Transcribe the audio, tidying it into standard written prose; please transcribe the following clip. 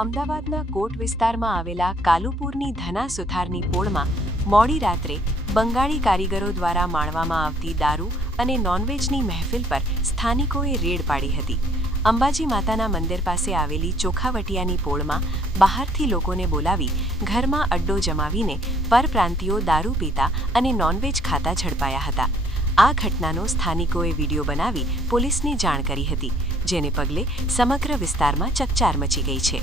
અમદાવાદના કોટ વિસ્તારમાં આવેલા કાલુપુરની ધના સુથારની પોળમાં મોડી રાત્રે બંગાળી કારીગરો દ્વારા માણવામાં આવતી દારૂ અને નોનવેજની મહેફિલ પર સ્થાનિકોએ રેડ પાડી હતી. અંબાજી માતાના મંદિર પાસે આવેલી ચોખાવટિયાની પોળમાં બહારથી લોકોને બોલાવી ઘરમાં અડ્ડો જમાવીને પરપ્રાંતિયો દારૂ પીતા અને નોનવેજ ખાતા ઝડપાયા હતા. આ ઘટનાનો સ્થાનિકોએ વિડીયો બનાવી પોલીસને જાણ કરી હતી, જેને પગલે સમગ્ર વિસ્તારમાં ચકચાર મચી ગઈ છે.